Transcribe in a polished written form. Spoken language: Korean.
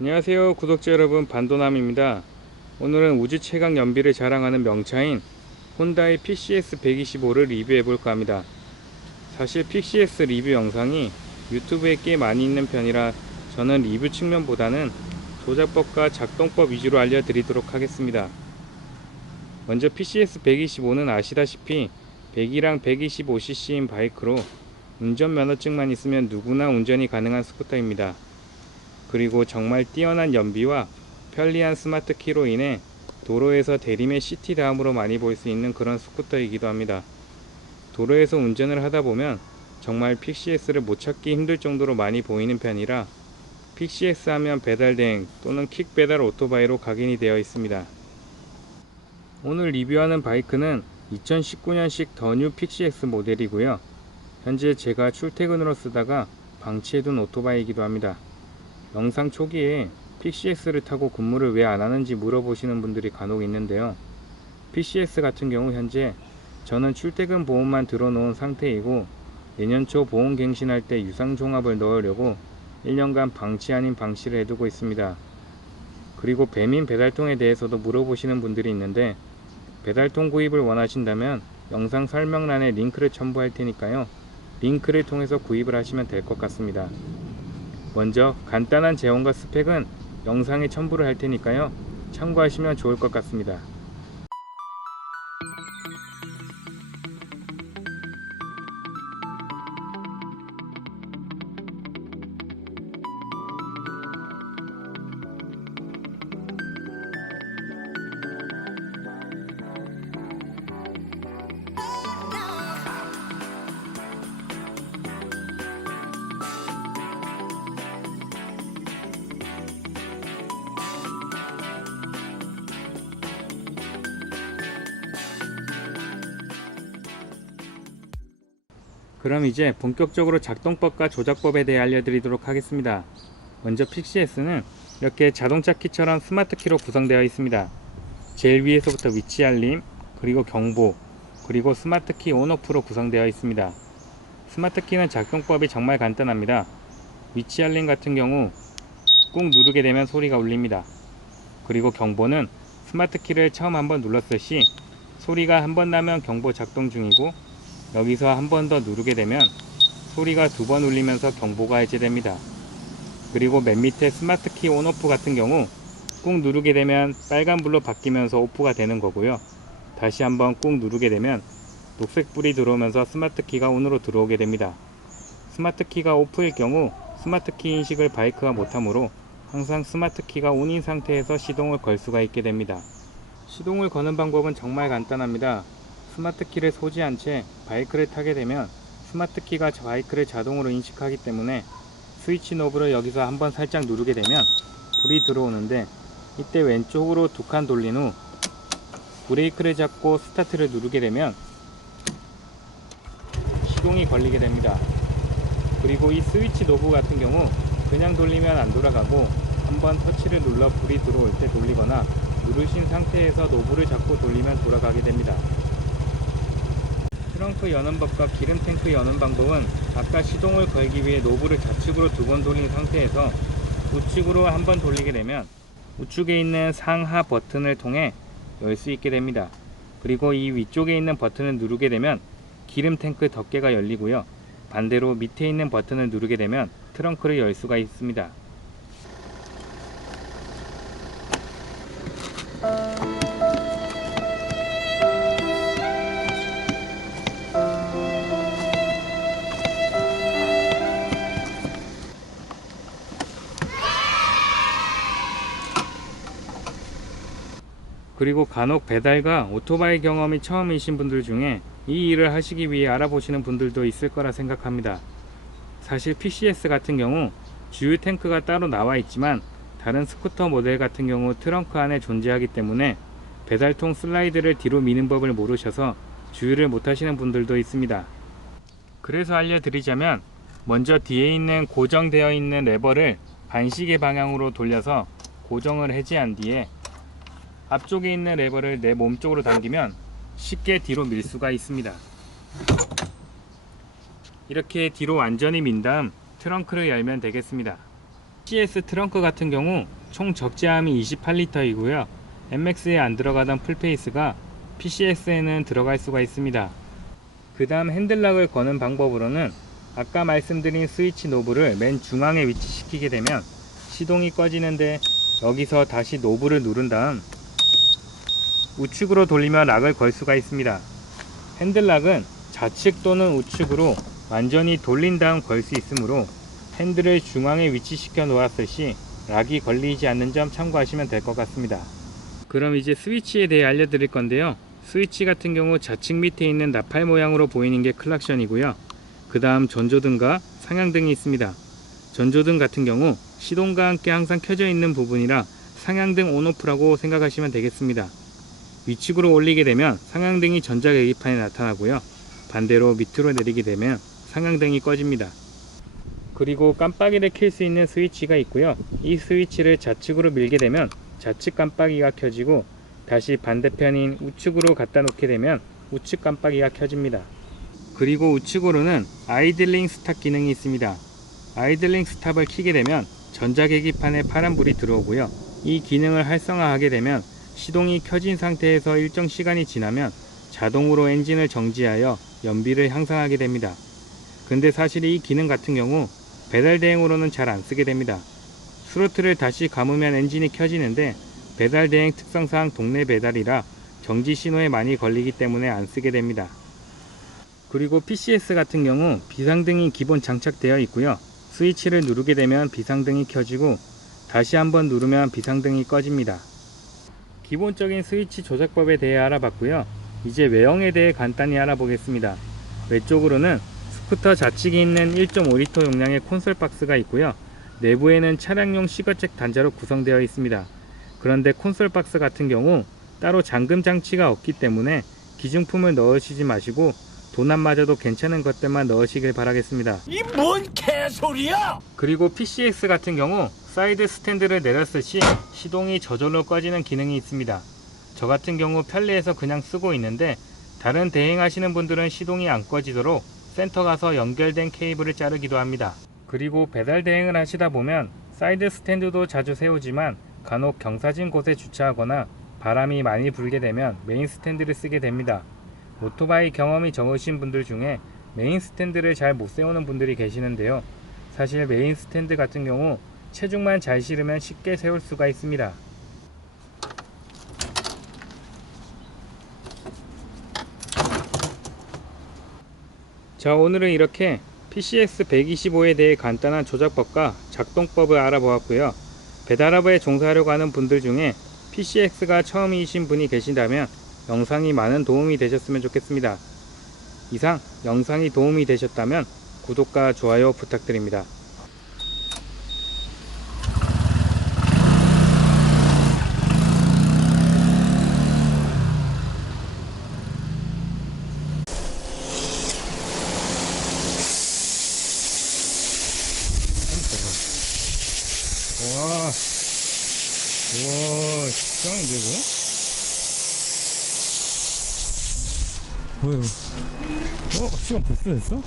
안녕하세요 구독자 여러분, 반도남입니다. 오늘은 우주 최강 연비를 자랑하는 명차인 혼다의 PCS125를 리뷰해 볼까 합니다. 사실 PCS 리뷰 영상이 유튜브에 꽤 많이 있는 편이라 저는 리뷰 측면보다는 조작법과 작동법 위주로 알려드리도록 하겠습니다. 먼저 PCS125는 아시다시피 100이랑 125cc인 바이크로 운전면허증만 있으면 누구나 운전이 가능한 스쿠터입니다. 그리고 정말 뛰어난 연비와 편리한 스마트 키로 인해 도로에서 대림의 시티 다음으로 많이 볼 수 있는 그런 스쿠터이기도 합니다. 도로에서 운전을 하다 보면 정말 PCS를 못 찾기 힘들 정도로 많이 보이는 편이라 PCS 하면 배달대행 또는 킥배달 오토바이로 각인이 되어 있습니다. 오늘 리뷰하는 바이크는 2019년식 더 뉴 PCS 모델이고요. 현재 제가 출퇴근으로 쓰다가 방치해둔 오토바이이기도 합니다. 영상 초기에 PCS를 타고 근무를 왜 안하는지 물어보시는 분들이 간혹 있는데요. PCS 같은 경우 현재 저는 출퇴근 보험만 들어놓은 상태이고 내년 초 보험 갱신할 때 유상종합을 넣으려고 1년간 방치 아닌 방치를 해두고 있습니다. 그리고 배민 배달통에 대해서도 물어보시는 분들이 있는데 배달통 구입을 원하신다면 영상 설명란에 링크를 첨부할 테니까요. 링크를 통해서 구입을 하시면 될 것 같습니다. 먼저 간단한 제원과 스펙은 영상에 첨부를 할 테니까요. 참고하시면 좋을 것 같습니다. 그럼 이제 본격적으로 작동법과 조작법에 대해 알려드리도록 하겠습니다. 먼저 PCS는 이렇게 자동차 키처럼 스마트 키로 구성되어 있습니다. 제일 위에서부터 위치 알림, 그리고 경보, 그리고 스마트 키 온오프로 구성되어 있습니다. 스마트 키는 작동법이 정말 간단합니다. 위치 알림 같은 경우 꾹 누르게 되면 소리가 울립니다. 그리고 경보는 스마트 키를 처음 한번 눌렀을 시 소리가 한 번 나면 경보 작동 중이고, 여기서 한 번 더 누르게 되면 소리가 두 번 울리면서 경보가 해제됩니다. 그리고 맨 밑에 스마트 키 온오프 같은 경우 꾹 누르게 되면 빨간불로 바뀌면서 오프가 되는 거고요. 다시 한번 꾹 누르게 되면 녹색불이 들어오면서 스마트 키가 온으로 들어오게 됩니다. 스마트 키가 오프일 경우 스마트 키 인식을 바이크가 못하므로 항상 스마트 키가 온인 상태에서 시동을 걸 수가 있게 됩니다. 시동을 거는 방법은 정말 간단합니다. 스마트 키를 소지한 채 바이크를 타게 되면 스마트 키가 바이크를 자동으로 인식하기 때문에 스위치 노브를 여기서 한번 살짝 누르게 되면 불이 들어오는데, 이때 왼쪽으로 두 칸 돌린 후 브레이크를 잡고 스타트를 누르게 되면 시동이 걸리게 됩니다. 그리고 이 스위치 노브 같은 경우 그냥 돌리면 안 돌아가고 한번 터치를 눌러 불이 들어올 때 돌리거나 누르신 상태에서 노브를 잡고 돌리면 돌아가게 됩니다. 트렁크 여는 법과 기름 탱크 여는 방법은 아까 시동을 걸기 위해 노브를 좌측으로 두 번 돌린 상태에서 우측으로 한 번 돌리게 되면 우측에 있는 상하 버튼을 통해 열 수 있게 됩니다. 그리고 이 위쪽에 있는 버튼을 누르게 되면 기름 탱크 덮개가 열리고요. 반대로 밑에 있는 버튼을 누르게 되면 트렁크를 열 수가 있습니다. 그리고 간혹 배달과 오토바이 경험이 처음이신 분들 중에 이 일을 하시기 위해 알아보시는 분들도 있을 거라 생각합니다. 사실 PCS 같은 경우 주유 탱크가 따로 나와 있지만 다른 스쿠터 모델 같은 경우 트렁크 안에 존재하기 때문에 배달통 슬라이드를 뒤로 미는 법을 모르셔서 주유를 못 하시는 분들도 있습니다. 그래서 알려드리자면, 먼저 뒤에 있는 고정되어 있는 레버를 반시계 방향으로 돌려서 고정을 해제한 뒤에 앞쪽에 있는 레버를 내 몸쪽으로 당기면 쉽게 뒤로 밀 수가 있습니다. 이렇게 뒤로 완전히 민 다음 트렁크를 열면 되겠습니다. PCS 트렁크 같은 경우 총 적재함이 28리터이고요. MX에 안 들어가던 풀페이스가 PCS에는 들어갈 수가 있습니다. 그 다음 핸들락을 거는 방법으로는 아까 말씀드린 스위치 노브를 맨 중앙에 위치시키게 되면 시동이 꺼지는데, 여기서 다시 노브를 누른 다음 우측으로 돌리며 락을 걸 수가 있습니다. 핸들락은 좌측 또는 우측으로 완전히 돌린 다음 걸 수 있으므로 핸들을 중앙에 위치시켜 놓았을 시 락이 걸리지 않는 점 참고하시면 될 것 같습니다. 그럼 이제 스위치에 대해 알려드릴 건데요. 스위치 같은 경우 좌측 밑에 있는 나팔 모양으로 보이는 게 클락션이고요. 그 다음 전조등과 상향등이 있습니다. 전조등 같은 경우 시동과 함께 항상 켜져 있는 부분이라 상향등 온오프라고 생각하시면 되겠습니다. 위측으로 올리게 되면 상향등이 전자계기판에 나타나고요. 반대로 밑으로 내리게 되면 상향등이 꺼집니다. 그리고 깜빡이를 켤 수 있는 스위치가 있고요. 이 스위치를 좌측으로 밀게 되면 좌측 깜빡이가 켜지고, 다시 반대편인 우측으로 갖다 놓게 되면 우측 깜빡이가 켜집니다. 그리고 우측으로는 아이들링 스탑 기능이 있습니다. 아이들링 스탑을 켜게 되면 전자계기판에 파란불이 들어오고요. 이 기능을 활성화하게 되면 시동이 켜진 상태에서 일정 시간이 지나면 자동으로 엔진을 정지하여 연비를 향상하게 됩니다. 근데 사실 이 기능 같은 경우 배달 대행으로는 잘 안 쓰게 됩니다. 스로틀을 다시 감으면 엔진이 켜지는데, 배달 대행 특성상 동네 배달이라 정지 신호에 많이 걸리기 때문에 안 쓰게 됩니다. 그리고 PCS 같은 경우 비상등이 기본 장착되어 있고요. 스위치를 누르게 되면 비상등이 켜지고 다시 한번 누르면 비상등이 꺼집니다. 기본적인 스위치 조작법에 대해 알아봤고요. 이제 외형에 대해 간단히 알아보겠습니다. 외쪽으로는 스쿠터 좌측에 있는 1.5리터 용량의 콘솔 박스가 있고요. 내부에는 차량용 시거잭 단자로 구성되어 있습니다. 그런데 콘솔 박스 같은 경우 따로 잠금 장치가 없기 때문에 기증품을 넣으시지 마시고 돈 안 맞아도 괜찮은 것들만 넣으시길 바라겠습니다. 이 뭔 개소리야! 그리고 PCX 같은 경우 사이드 스탠드를 내렸을 시 시동이 저절로 꺼지는 기능이 있습니다. 저 같은 경우 편리해서 그냥 쓰고 있는데, 다른 대행하시는 분들은 시동이 안 꺼지도록 센터 가서 연결된 케이블을 자르기도 합니다. 그리고 배달 대행을 하시다 보면 사이드 스탠드도 자주 세우지만 간혹 경사진 곳에 주차하거나 바람이 많이 불게 되면 메인 스탠드를 쓰게 됩니다. 오토바이 경험이 적으신 분들 중에 메인 스탠드를 잘 못 세우는 분들이 계시는데요. 사실 메인 스탠드 같은 경우 체중만 잘 실으면 쉽게 세울 수가 있습니다. 자, 오늘은 이렇게 PCS 125에 대해 간단한 조작법과 작동법을 알아보았고요. 배달업에 종사하려고 하는 분들 중에 PCX가 처음이신 분이 계신다면 영상이 많은 도움이 되셨으면 좋겠습니다. 이상 영상이 도움이 되셨다면 구독과 좋아요 부탁드립니다. 와, 우와, 짱인데 이거? 뭐야? 시간 벌써 됐어?